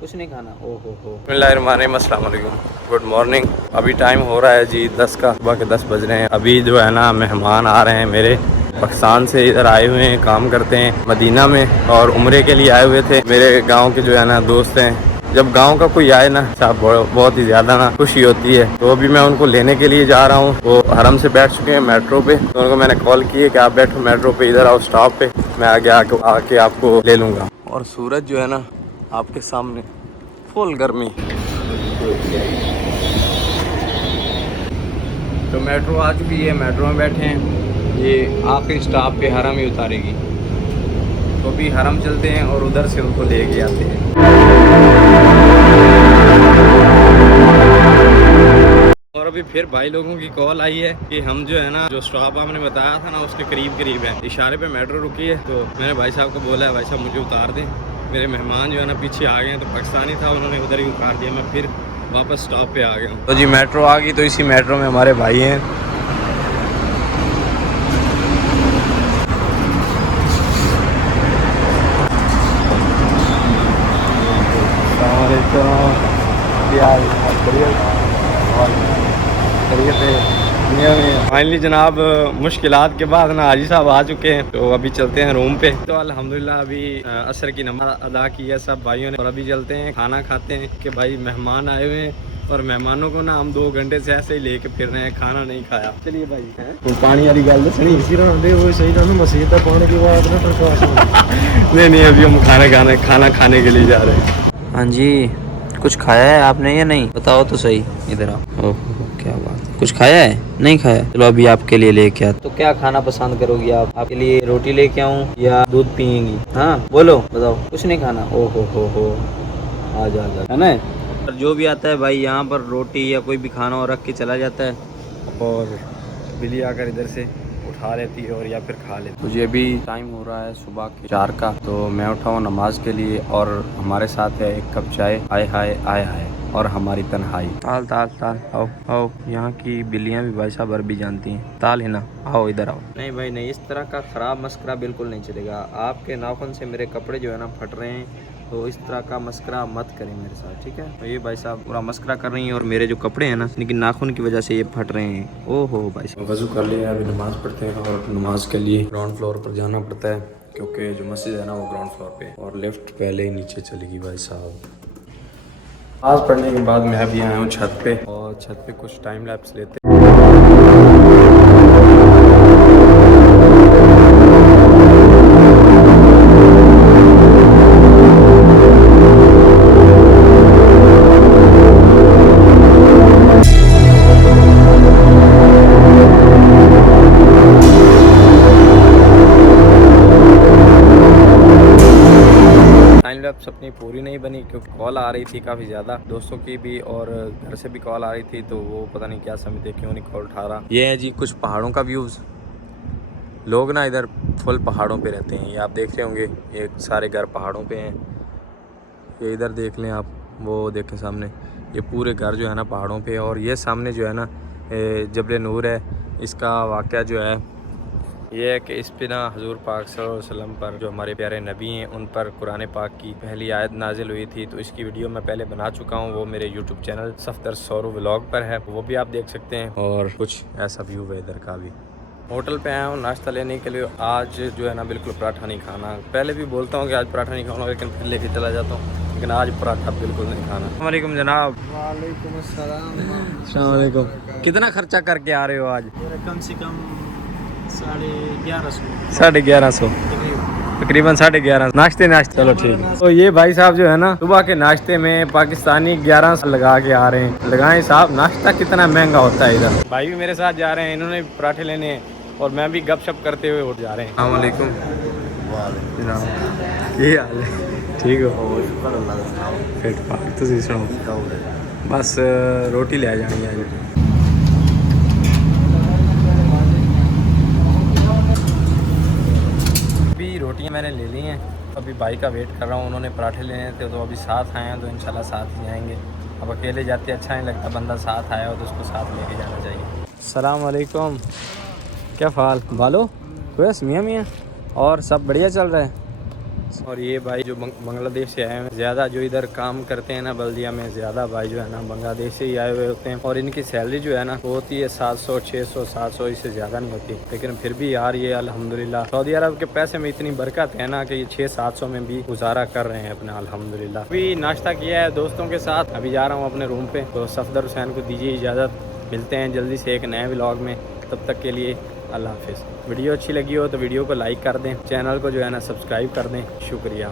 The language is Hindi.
कुछ नहीं खाना। ओहो हो। बिस्मिल्लाहिर्रहमानिर्रहीम, अस्सलाम वालेकुम, गुड मॉर्निंग। अभी टाइम हो रहा है जी 10 का, सुबह के 10 बज रहे हैं। अभी जो है ना मेहमान आ रहे हैं मेरे पाकिस्तान से, इधर आए हुए हैं, काम करते हैं मदीना में और उम्रे के लिए आए हुए थे। मेरे गांव के जो है ना दोस्त हैं। जब गांव का कोई आए ना साहब बहुत ही ज़्यादा ना खुशी होती है। तो अभी मैं उनको लेने के लिए जा रहा हूँ। वो हरम से बैठ चुके हैं मेट्रो पे, तो उनको मैंने कॉल की है कि आप बैठो मेट्रो पे, इधर आओ स्टॉप पे, मैं आगे आके आपको ले लूँगा। और सूरज जो है ना आपके सामने, फुल गर्मी। तो मेट्रो आ चुकी है, मेट्रो में बैठे हैं। ये आखिरी स्टॉप पे हरम ही उतारेगी, तो अभी हरम चलते हैं और उधर से उनको लेके आते हैं। और अभी फिर भाई लोगों की कॉल आई है कि हम जो है ना, जो स्टॉप आपने बताया था ना उसके करीब है, इशारे पे मेट्रो रुकी है। तो मैंने भाई साहब को बोला है, भाई साहब मुझे उतार दें। मेरे मेहमान जो है ना पीछे आ गए हैं, तो पाकिस्तानी था, उन्होंने उधर ही उतार दिया। मैं फिर वापस स्टॉप पे आ गया हूँ। तो जी मेट्रो आ गई, तो इसी मेट्रो में हमारे भाई हैं। फाइनली जनाब मुश्किलात के बाद ना हाजी साहब आ चुके हैं, तो अभी चलते हैं रूम पे। तो अल्हम्दुलिल्लाह अभी असर की नमाज अदा की है सब भाइयों ने, और अभी चलते हैं खाना खाते हैं कि भाई मेहमान आए हुए हैं और मेहमानों को ना हम 2 घंटे से ऐसे ही लेके फिर रहे हैं, खाना नहीं खाया। चलिए भाई हैं पानी वाली गल दसनी नहीं अभी हम खाना खाने के लिए जा रहे हैं। हाँ जी, कुछ खाया है आपने या नहीं? बताओ तो सही। इधर आओ। ओहो क्या बात, कुछ खाया है? नहीं खाया? चलो अभी आपके लिए लेके आता। तो क्या खाना पसंद करोगी आप? आपके लिए रोटी लेके आऊँ या दूध पियेंगी? हाँ बोलो, बताओ। कुछ नहीं खाना? ओहो हो, आ जा है ना। और जो भी आता है भाई यहाँ पर रोटी या कोई भी खाना और रख के चला जाता है, और बिल्ली आकर इधर से उठा लेती है और या फिर खा लेती है। मुझे अभी टाइम हो रहा है सुबह के 4 का, तो मैं उठा हूँ नमाज के लिए और हमारे साथ है 1 कप चाय। आय हाय आय हाय, और हमारी तन्हाई। ताल ताल ताल, आओ आओ। यहाँ की बिल्लियाँ भी भाई साहब अरबी जानती हैं। ताल है ना, आओ इधर आओ। नहीं भाई नहीं, इस तरह का ख़राब मस्करा बिल्कुल नहीं चलेगा। आपके नाखून से मेरे कपड़े जो है ना फट रहे हैं, तो इस तरह का मस्करा मत करें मेरे साथ, ठीक है? तो ये भाई साहब पूरा मस्करा कर रही हैं और मेरे जो कपड़े हैं ना, इनकी नाखून की वजह से ये फट रहे हैं। ओहो भाई साहब। वज़ू कर लिया, अभी नमाज़ पढ़ते हैं और नमाज के लिए ग्राउंड फ्लोर पर जाना पड़ता है, क्योंकि जो मस्जिद है ना वो ग्राउंड फ्लोर पे, और लिफ्ट पहले ही नीचे चलेगी भाई साहब। नमाज पढ़ने के बाद मैं अभी आया हूँ छत पे, और छत पे कुछ टाइम लैप्स लेते हैं। अपनी पूरी नहीं बनी क्योंकि कॉल आ रही थी काफ़ी ज़्यादा दोस्तों की भी, और घर से भी कॉल आ रही थी, तो वो पता नहीं क्या समझते क्यों नहीं कॉल उठा रहा। ये है जी कुछ पहाड़ों का व्यूज़। लोग ना इधर फुल पहाड़ों पे रहते हैं, ये आप देख रहे होंगे, ये सारे घर पहाड़ों पे हैं। ये इधर देख लें आप, वो देखें सामने, ये पूरे घर जो है ना पहाड़ों पे। और ये सामने जो है ना जबल नूर है। इसका वाक़या जो है ये है कि इस पे ना हजूर पाक सल्लल्लाहु अलैहि वसल्लम पर, जो हमारे प्यारे नबी हैं, उन पर कुरान पाक की पहली आयत नाजिल हुई थी। तो इसकी वीडियो मैं पहले बना चुका हूँ, वो मेरे यूट्यूब चैनल सफदर सौरू व्लॉग पर है, वो भी आप देख सकते हैं। और कुछ ऐसा व्यू है इधर का भी। होटल पे आया हूँ नाश्ता लेने के लिए। आज जो है ना बिल्कुल पराठा नहीं खाना। पहले भी बोलता हूँ कि आज पराठा नहीं खाऊंगा, लेकिन फिर लेके चला जाता हूँ, लेकिन आज पराठा बिल्कुल नहीं खाना। वालेकुम जनाब। वालेकुम अस्सलाम वालेकुम। कितना खर्चा करके आ रहे हो आज? कम से कम 1150। 1150 तकरीबन 1150 नाश्ते। चलो ठीक है। तो ये भाई साहब जो है ना सुबह के नाश्ते में पाकिस्तानी 11 लगा के आ रहे हैं। लगाएं साहब, नाश्ता कितना महंगा होता है इधर। भाई भी मेरे साथ जा रहे हैं, इन्होंने पराठे लेने हैं और मैं भी गपशप करते हुए उठ जा रहे हैं। अस्सलाम वालेकुम। ठीक हो? फिट फाट तुसी सुनाओ। बस रोटी ले जानी है। रोटियां मैंने ले ली हैं, अभी भाई का वेट कर रहा हूँ। उन्होंने पराठे लेने थे, तो अभी साथ आए हैं, तो इंशाल्लाह साथ ही आएंगे। अब अकेले जाते अच्छा नहीं लगता, बंदा साथ आया हो तो उसको साथ लेके जाना चाहिए। अस्सलाम वालेकुम, क्या फ़ाल बालो? बस मियाँ मियाँ और सब बढ़िया चल रहा है। और ये भाई जो बांग्लादेश से आए हैं, ज़्यादा जो इधर काम करते हैं ना बल्दिया में, ज़्यादा भाई जो है ना बांग्लादेश से ही आए हुए होते हैं। और इनकी सैलरी जो है ना वो होती है 700 600 700, इससे ज़्यादा नहीं होती। लेकिन फिर भी यार ये अल्हम्दुलिल्लाह सऊदी अरब के पैसे में इतनी बरकत है ना कि ये 600-700 में भी गुजारा कर रहे हैं अपना अल्हम्दुलिल्लाह। अभी नाश्ता किया है दोस्तों के साथ, अभी जा रहा हूँ अपने रूम पे। तो सफदर हुसैन को दीजिए इजाज़त, मिलते हैं जल्दी से एक नए व्लॉग में। तब तक के लिए अल्लाह हाफिज़। वीडियो अच्छी लगी हो तो वीडियो को लाइक कर दें, चैनल को जो है ना सब्सक्राइब कर दें। शुक्रिया।